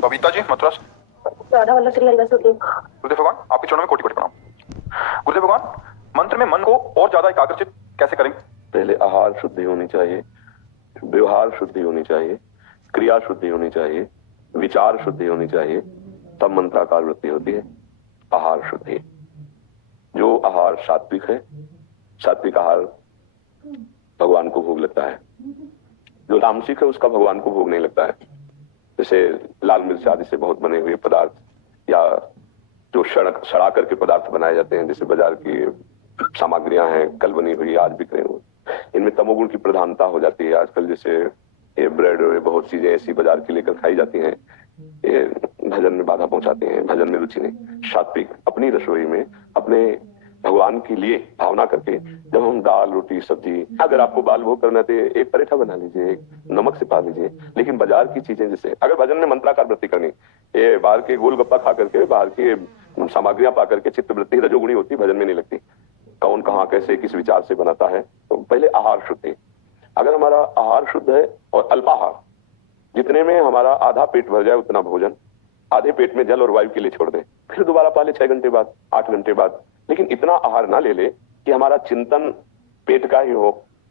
बबीता जी, मथुरा से। राधा वल्लभ श्री हरिवंश गुरुदेव। गुरुदेव भगवान, आपके चरणों में कोटि कोटि प्रणाम। गुरुदेव भगवान, मंत्र में मन को और ज्यादा एकाग्रचित कैसे करें? पहले आहार शुद्धि होनी चाहिए, व्यवहार शुद्धि होनी चाहिए, क्रिया शुद्धि होनी चाहिए, विचार शुद्धि होनी चाहिए, तब मंत्राकार वृत्ति होती है। आहार शुद्धि, जो आहार सात्विक है, सात्विक आहार भगवान को भोग लगता है। जो तामसिक है उसका भगवान को भोग नहीं लगता है। जैसे लाल मिर्च आदि से बहुत बने हुए पदार्थ या जो सड़ा करके पदार्थ बनाए जाते हैं, जैसे बाजार की सामग्रियां हैं, कल बनी हुई आज बिक रही हुई, इनमें तमोगुण की प्रधानता हो जाती है। आजकल जैसे ये ब्रेड और बहुत चीजें ऐसी बाजार की लेकर खाई जाती हैं, ये भजन में बाधा पहुंचाते हैं, भजन में रुचि नहीं। सात्विक अपनी रसोई में अपने भगवान के लिए भावना करके जब हम दाल रोटी सब्जी, अगर आपको बाल भोग करना है तो एक पराठा बना लीजिए, एक नमक से पा लीजिए। लेकिन बाजार की चीजें, जैसे अगर भजन में मंत्राकार वृत्ति करनी, ये बाहर के गोलगप्पा खा करके, बाहर की सामग्रियां पा करके चित्त वृत्ति रजोगुणी होती, भजन में नहीं लगती। कौन कहाँ कैसे किस विचार से बनाता है। तो पहले आहार शुद्धि। अगर हमारा आहार शुद्ध है और अल्पाहार, जितने में हमारा आधा पेट भर जाए उतना भोजन, आधे पेट में जल और वायु के लिए छोड़ दें, फिर दोबारा पाले 6 घंटे बाद, 8 घंटे बाद। लेकिन इतना आहार ना ले ले कि हमारा चिंतन पेट का ही हो,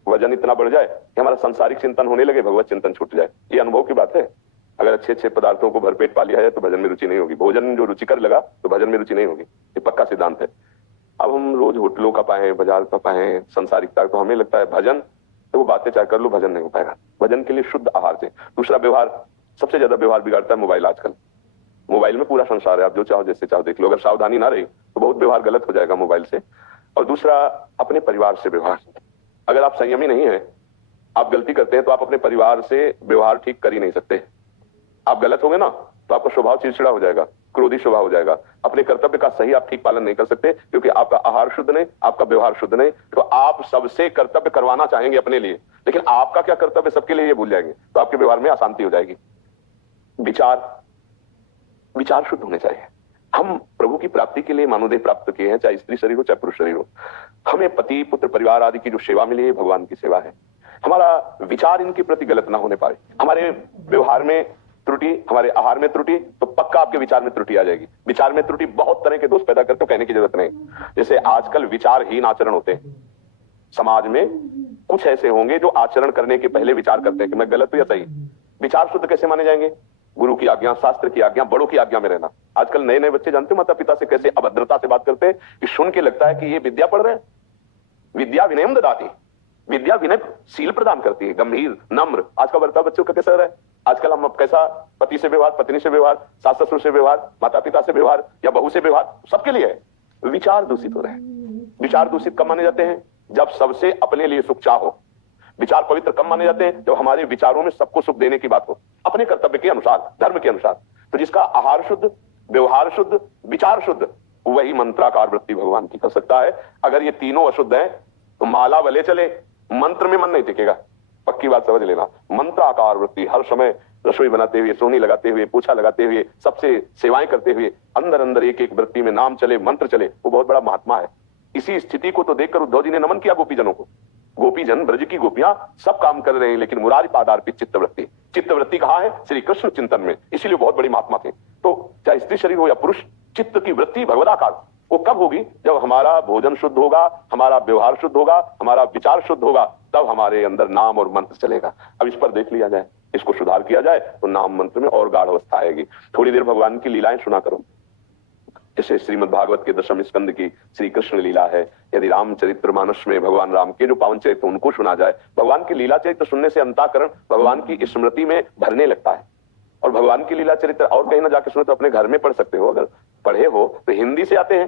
वजन इतना बढ़ जाए कि हमारा सांसारिक चिंतन होने लगे, भगवत चिंतन छूट जाए। ये अनुभव की बात है। अगर अच्छे अच्छे पदार्थों को भरपेट पा लिया है तो भजन में रुचि नहीं होगी। भोजन जो रुचिकर लगा तो भजन में रुचि नहीं होगी। ये पक्का सिद्धांत है। अब हम रोज होटलों का पाए, बाजार का पाए, संसारिकता, तो हमें लगता है भजन तो वो बातें चाहे कर लो, भजन नहीं हो पाएगा। भजन के लिए शुद्ध आहार से। दूसरा व्यवहार, सबसे ज्यादा व्यवहार बिगाड़ता है मोबाइल। आजकल मोबाइल में पूरा संसार है, आप जो चाहो जैसे चाहो देख लो। अगर सावधानी ना रही तो बहुत व्यवहार गलत हो जाएगा मोबाइल से। और दूसरा, अपने परिवार से व्यवहार। अगर आप संयमी नहीं है, आप गलती करते हैं, तो आप अपने परिवार से व्यवहार ठीक कर ही नहीं सकते। आप गलत होंगे ना तो आपका स्वभाव चिड़चिड़ा हो जाएगा, क्रोधी स्वभाव हो जाएगा। अपने कर्तव्य का सही आप ठीक पालन नहीं कर सकते, क्योंकि आपका आहार शुद्ध नहीं, आपका व्यवहार शुद्ध नहीं। तो आप सबसे कर्तव्य करवाना चाहेंगे अपने लिए, लेकिन आपका क्या कर्तव्य सबके लिए ये भूल जाएंगे, तो आपके व्यवहार में अशांति हो जाएगी। विचार शुद्ध होने चाहिए। हम प्रभु की प्राप्ति के लिए मानवदेह प्राप्त किए हैं, चाहे स्त्री शरीर हो चाहे पुरुष शरीर हो। हमें पति पुत्र परिवार आदि की जो सेवा मिली है, भगवान की सेवा है। हमारा विचार इनके प्रति गलत ना होने पाए। हमारे व्यवहार में त्रुटि, हमारे आहार में त्रुटि, तो पक्का आपके विचार में त्रुटि आ जाएगी। विचार में त्रुटि बहुत तरह के दोष पैदा करते, तो कहने की जरूरत नहीं। जैसे आजकल विचारहीन आचरण होते हैं समाज में। कुछ ऐसे होंगे जो आचरण करने के पहले विचार करते हैं कि मैं गलत हूं या सही। विचार शुद्ध कैसे माने जाएंगे? गुरु की आज्ञा, शास्त्र की आज्ञा, बड़ों की आज्ञा में रहना। आजकल नए नए बच्चे जानते हो माता पिता से कैसे अभद्रता से बात करते हैं कि सुन के लगता है कि ये विद्या पढ़ रहे हैं। विद्या विनयम ददाति, विद्या विनयशील प्रदान करती है, गंभीर नम्र। आज का बर्ताव बच्चों का कैसा है? आजकल हम कैसा पति से व्यवहार, पत्नी से व्यवहार, सास ससुर से व्यवहार, माता पिता से व्यवहार या बहू से व्यवहार, सबके लिए है। विचार दूषित हो रहे हैं। विचार दूषित कब माने जाते हैं? जब सबसे अपने लिए सुख चाहो। विचार पवित्र कब माने जाते हैं? जब हमारे विचारों में सबको सुख देने की बात हो, अपने कर्तव्य के अनुसार, धर्म के अनुसार। तो जिसका आहार शुद्ध, व्यवहार शुद्ध, विचार शुद्ध, वही मंत्राकार वृत्ति भगवान की कर सकता है। अगर ये तीनों अशुद्ध हैं तो माला भले चले, मंत्र में मन नहीं टिकेगा। पक्की बात समझ लेना। मंत्राकार वृत्ति हर समय रसोई बनाते हुए, सोनी लगाते हुए, पोछा लगाते हुए, सबसे सेवाएं करते हुए, अंदर अंदर एक एक वृत्ति में नाम चले, मंत्र चले, वो बहुत बड़ा महात्मा है। इसी स्थिति को तो देखकर उद्धव जी ने नमन किया गोपीजनों को। गोपीजन, ब्रज की गोपियां सब काम कर रहे हैं, लेकिन मुरारी पादार्पित चित्तवृत्ति। चित्तवृत्ति कहाँ है? श्री कृष्ण चिंतन में। इसीलिए बहुत बड़ी महात्मा थे। तो चाहे स्त्री शरीर हो या पुरुष, चित्त की वृत्ति भगवदाकार वो कब होगी? जब हमारा भोजन शुद्ध होगा, हमारा व्यवहार शुद्ध होगा, हमारा विचार शुद्ध होगा, तब हमारे अंदर नाम और मंत्र चलेगा। अब इस पर देख लिया जाए, इसको सुधार किया जाए तो नाम मंत्र में और गाढ़ अवस्था आएगी। थोड़ी देर भगवान की लीलाएं सुना करो। जैसे श्रीमद् भागवत के 10वें स्कंद की श्री कृष्ण लीला है। यदि रामचरित्र मानस में भगवान राम के जो पावन चरित्र उनको सुना जाए, भगवान की लीला चरित्र सुनने से अंतःकरण भगवान की स्मृति में भरने लगता है। और भगवान की लीला चरित्र और कहीं ना जाके सुनो तो अपने घर में पढ़ सकते हो। अगर पढ़े हो तो हिंदी से आते हैं,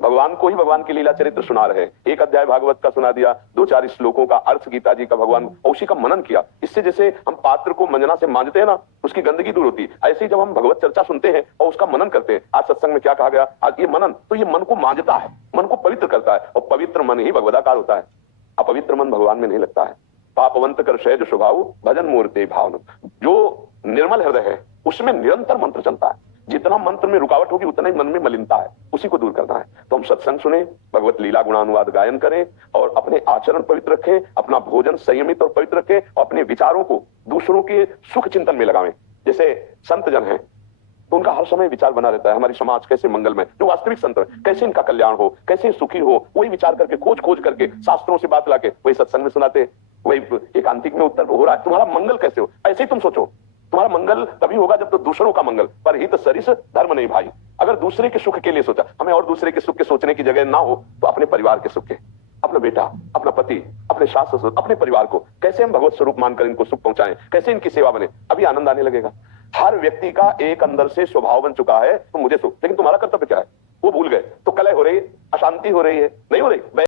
भगवान को ही भगवान की लीला चरित्र सुना रहे हैं। एक अध्याय भागवत का सुना दिया, 2-4 श्लोकों का अर्थ गीता जी का भगवान, और उसी का मनन किया। इससे जैसे हम पात्र को मंजना से मांजते हैं ना, उसकी गंदगी दूर होती है। ऐसे ही जब हम भगवत चर्चा सुनते हैं और उसका मनन करते हैं, आज सत्संग में क्या कहा गया, आज ये मनन, तो ये मन को मांजता है, मन को पवित्र करता है। और पवित्र मन ही भगवदाकार होता है। अपवित्र मन भगवान में नहीं लगता है। पापवंत कर सहज स्वभाव भजन मूर्ते भावन। जो निर्मल हृदय है उसमें निरंतर मंत्र चलता है। जितना मंत्र में रुकावट होगी उतना ही मन में मलिनता है, उसी को दूर करना है। तो हम सत्संग सुने, भगवत लीला गुणानुवाद गायन करें और अपने आचरण पवित्र रखें, अपना भोजन संयमित और पवित्र रखें और अपने विचारों को दूसरों के सुख चिंतन में लगावें। जैसे संत जन हैं, तो उनका हर समय विचार बना रहता है हमारी समाज कैसे मंगलमय, जो वास्तविक संत है कैसे इनका कल्याण हो, कैसे सुखी हो, वही विचार करके खोज करके शास्त्रों से बात लाके वही सत्संग में सुनाते, वही एकांतिक में उत्तर हो रहा है। तुम्हारा मंगल कैसे हो, ऐसे ही तुम सोचो। तुम्हारा मंगल तभी होगा जब तो दूसरों का मंगल, पर हित सरिस धर्म नहीं भाई। अगर दूसरे के सुख के लिए सोचा, हमें और दूसरे के सुख के सोचने की जगह ना हो तो अपने परिवार के सुख के, अपना बेटा, अपना पति, अपने सास ससुर, अपने परिवार को कैसे हम भगवत स्वरूप मानकर इनको सुख पहुंचाएं, कैसे इनकी सेवा बने, अभी आनंद आने लगेगा। हर व्यक्ति का एक अंदर से स्वभाव बन चुका है तो मुझे सुख, लेकिन तुम्हारा कर्तव्य क्या है वो भूल गए, तो कलह हो रही है, अशांति हो रही है, नहीं हो रही।